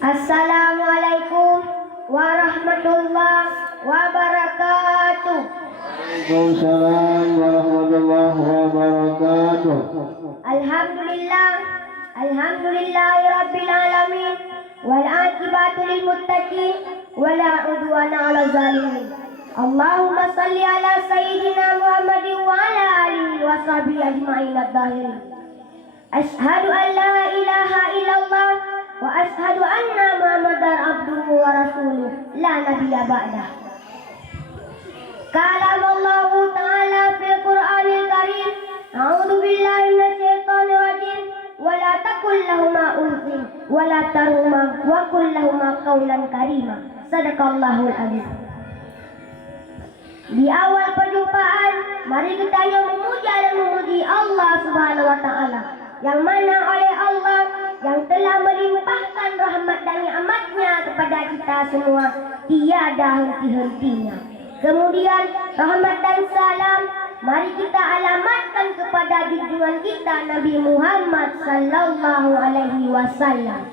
Assalamualaikum warahmatullahi wabarakatuh. Waalaikumsalam warahmatullahi wabarakatuh. Alhamdulillahi rabbil alamin wal aqibatu lil muttaqin wala udwana 'alal zalimin. Allahumma salli ala sayyidina Muhammadin wa ala alihi wa sahbihi ajma'in ad-dahirin. Ashhadu an la ilaha illallah wa ashhadu anna Muhammadar abduhu wa rasuluh la nabiyya ba'dah. Kalam Allah Ta'ala fil Qur'anil Karim. A'udzu billahi minasyaitonir rajim. Wa la taqul lahumā uffin wa la tarhumā wa qul lahumā qawlan karīmā. Shadaqallahul azim. Di awal perjumpaan, mari kita memuja dan memuji Allah Subhanahu wa Ta'ala, yang mana oleh Allah yang telah melimpahkan rahmat dan nikmat-Nya kepada kita semua tiada henti-hentinya. Kemudian rahmat dan salam mari kita alamatkan kepada junjungan kita Nabi Muhammad sallallahu alaihi wasallam,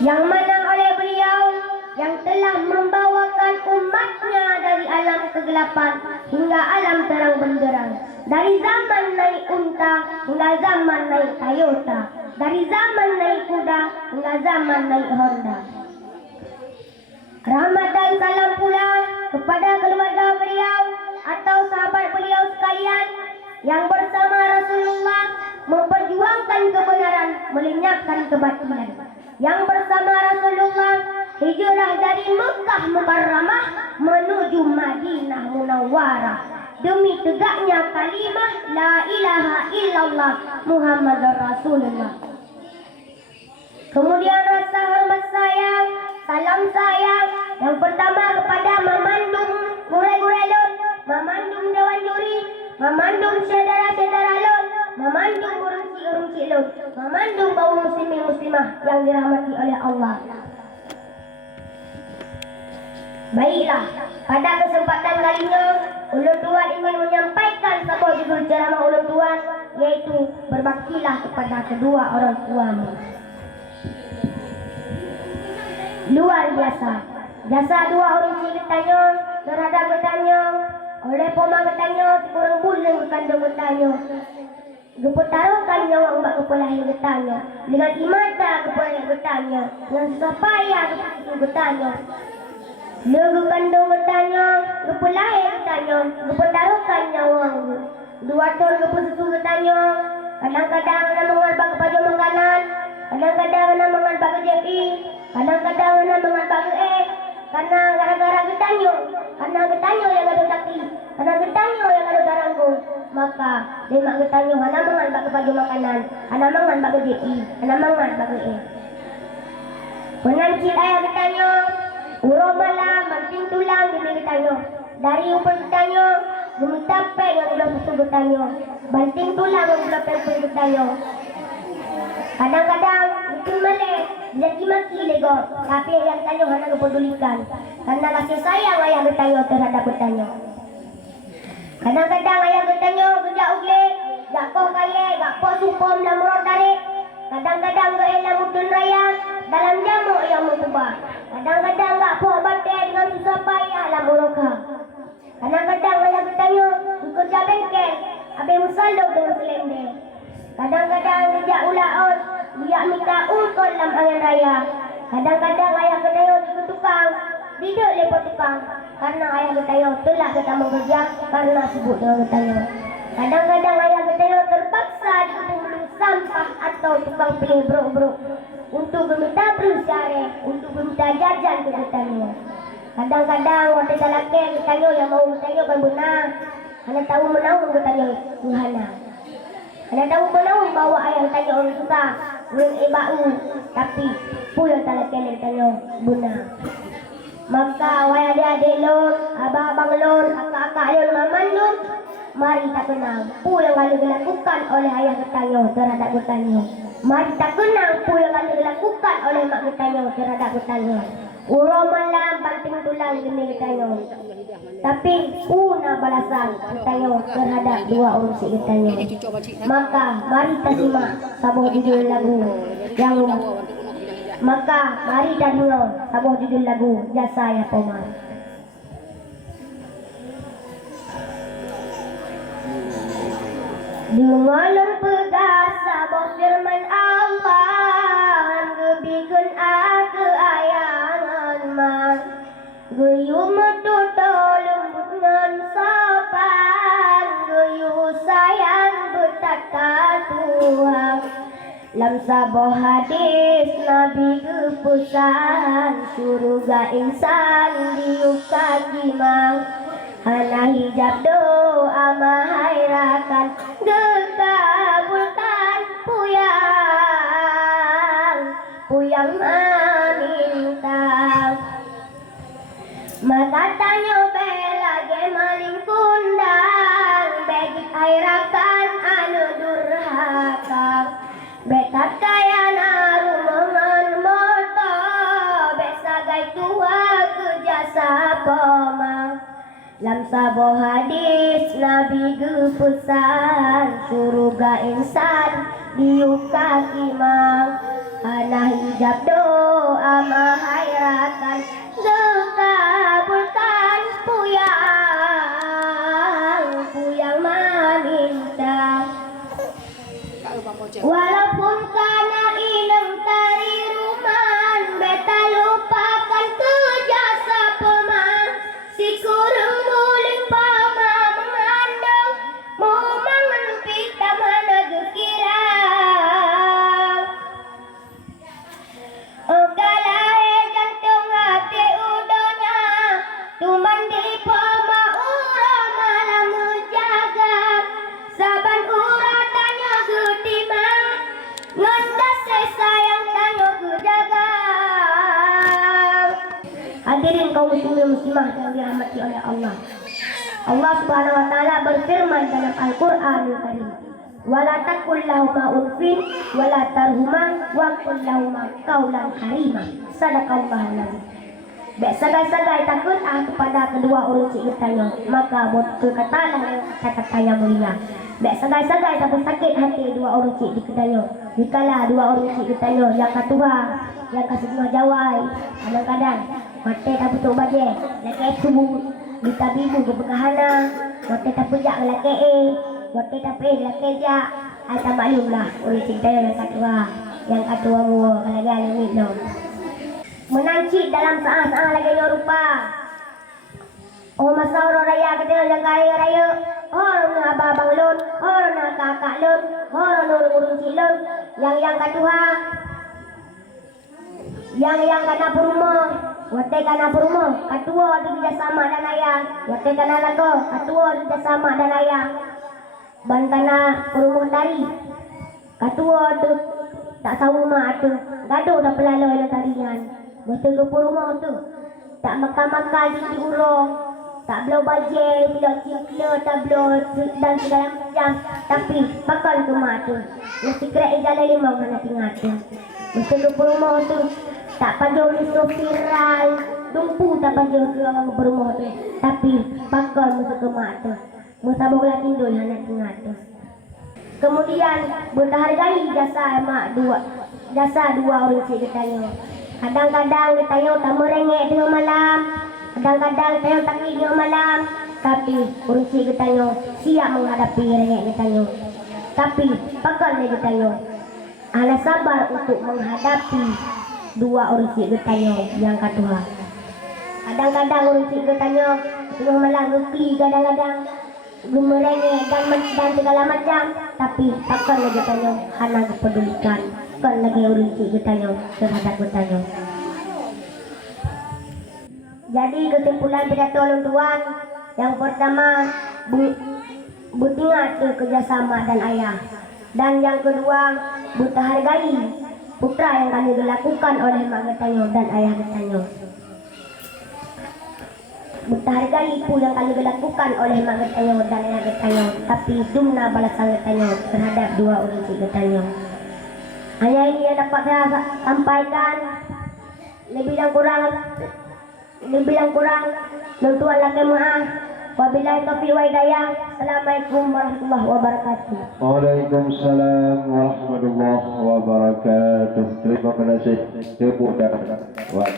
yang mana oleh beliau yang telah membawakan umatnya dari alam kegelapan hingga alam terang benderang, dari zaman naik unta hingga zaman naik Toyota, dari zaman naik kuda hingga zaman naik Honda. Rahmat dan salam pula kepada keluarga beliau atau sahabat beliau sekalian yang bersama Rasulullah memperjuangkan kebenaran, melenyapkan kebatilan, yang bersama Rasulullah hijrah dari Mekah Mukarramah menuju Madinah Munawwarah demi tegaknya kalimah la ilaha illallah Muhammadur Rasulullah. Kemudian rasa hormat saya, salam saya yang pertama kepada Mamandung Gurai-Gurai Lon, Mamandung Dewan Juri, Mamandung saudara-saudara Lon, Mamandung urunci-urunci Lon, Mamandung kaum muslimin muslimah yang dirahmati oleh Allah. Baiklah, pada kesempatan kalinya Ulun Tuan ingin menyampaikan sebuah judul ceramah Ulun Tuan, yaitu berbaktilah kepada kedua orang tuamu. Luar biasa jasa dua orang cik getanya terhadap getanya oleh poma getanya kurang bulan berkandung getanya gepetarukan nyawa mbak kepulahin getanya dengan imata kepulahin getanya dengan susah payah kepulahin getanya lagu kandung getanya kepulahin getanya gepetarukan nyawa dua ton kepususu getanya kadang-kadang nak mengalbak baju makanan, kadang-kadang nak mengalbak JI, kadang-kadang nak mengalbak karena gara-gara getanya yang ada kaki, karena getanya yang ada garanggung, maka demak getanya hana mengalbak baju makanan, hana mengalbak JI, hana mengalbak pengancit ayah getanya uromala manting tulang di getanya dari upah getanya gemitape yang udah susu getanya banting tulang yang udah pempel getanya. Kadang-kadang mungkin malih maki lego, tapi yang getanya hana kepedulikan karena kasih sayang ayah getanya terhadap getanya. Kadang-kadang ayah getanya gejak ugle, gak kau kaya, gak kau supom dalam murah tarik. Kadang-kadang gak elang udun raya dalam jamu yang mutubah. Kadang-kadang gak kau batai dengan susah payah dalam muroka. Kadang-kadang ayah bertanya kerja bengkel, habis musalok dengan selendek. Kadang-kadang sejak ulaut dia minta ungkol dalam angin raya. Kadang-kadang ayah bertanya ke tukang, tidak lepas tukang, karena ayah bertanya telah kita bekerja karena sibuk dengan bertanya. Kadang-kadang ayah bertanya terpaksa dikepung sampah atau tukang pilih bro-bro untuk meminta berusaha, untuk meminta jajan ke bertanya. Kadang-kadang waktu lelaki bertanya yang mau bertanya kan benar. Hana tahu menaung bertanya Tuhana. Hana tahu menaung bawa ayah bertanya orang suka orang bau, tapi pun yang lelaki bertanya benar. Maka wahai adik-adik lon, abang-abang lon, kakak-kakak lon, maman lon, mari tak kenal pu yang akan dilakukan oleh ayah bertanya terhadap bertanya. Mari tak kenal pu yang akan dilakukan oleh mak bertanya terhadap bertanya. Uro malam banting tulang gini getanyo. Tapi una balasan getanyo terhadap dua urusi getanyo. Maka mari kita simak sabuh judul lagu yang maka mari kita dengar sabuh judul lagu Jasa Ya Pomar. Dengar pegas sabuh firman Allah gebikeun aku ayangan mah guyum tutol lembut ngan sopan guyu sayang betaka Tuhan lam sabuh hadis Nabi gepesan surga insan diuka kimang hana hijab doa mahayrakan gekabulkan puyang meminta mata tanyo bela ge maling kundang begi ayrakan anu durhaka betat kaya narumangan moto besa gai tua ke jasa pomang lam sabuh hadis Nabi gepesan surga insan diuka kimang hana hijab doa mahayrakan gekabulkan puyang meminta walaupun kana ineng tari ruman beta lupakan ke jasa pomang si kurang muling pama mengandung mau mengempi tamana gekira ogalahe jantung hati udonya tuman di pama ura malam jaga saban ura tanya getimang ngandas sayang tanya gejaga. Hadirin kaum muslimin muslimah yang dirahmati oleh Allah. Allah Subhanahu wa taala berfirman dalam Al-Qur'anul Karim, "Wala taqul lahuma uffin wala tarhuma wa qul lahuma qaulan karima." Sadaqallahul azim. Bek sagai-sagai takut kepada kedua urusi getanyo, maka buat katalah kata-kata yang mulia. Bek sagai-sagai tapi sakit hati dua urusi di getanyo. Dikala dua urusi getanyo yang ketua, yang kesemua jawai, kadang-kadang mate tak betul baje, laki subuh kita bibu kebegahana, mate tak pejak laki mate tak pejak laki jak, ada maklum lah urusi getanyo yang ketua mu kadang-kadang ni no. Menancik dalam saat-saat lagi rupa. Oh masa orang raya kita yang raya, orang abang lon, orang kakak lon, orang urung silon, yang ketua, yang kana perumah, wate kana perumah, ketua tu kerjasama dan ayah, wate kana lago, ketua kerjasama dan ayah, ban kana perumah dari, ketua tu tak tahu mak tu, gaduh dah pelalui le tarian. Betul ke rumah tu tak makan-makan di urung, tak blow baje, blow cikle, tak blow dan segala macam. Tapi bakal ke mak tu mesti kira jalan lima kena tinggal tu. Betul ke rumah tu tak panjang musuh viral, dumpu tak panjang ke orang berumah tu. Tapi bakal musuh ke mak tu mesti boleh tidur anak tinggal tu. Kemudian berhargai jasa dua orang cik tanya. Kadang-kadang kita tak merengek tengah malam, kadang-kadang kita tak tengah malam, tapi urusi kita siap menghadapi rengek kita. Tapi pakal kita ala sabar untuk menghadapi dua urusi kita yang kedua. Kadang-kadang urusi kita tengah malam gekli, kadang-kadang merengek dan segala macam, tapi pakal kita hana kepedulikan. Bukan lagi urusi kita terhadap kita. Jadi kesimpulan pidato tuan yang pertama butingat kerjasama dan ayah, dan yang kedua buta hargai putra yang kami dilakukan oleh mak kita dan ayah kita. Buta hargai pun yang kami dilakukan oleh mak kita dan ayah kita, tapi dumna balasan kita terhadap dua urusi kita. Hanya ini yang dapat saya sampaikan. lebih yang kurang nuntuan lagi maaf. Wabillahi taufiq wa hidayah. Assalamualaikum warahmatullahi wabarakatuh. Waalaikumsalam warahmatullahi wabarakatuh. Terima kasih. Tepuk tangan buat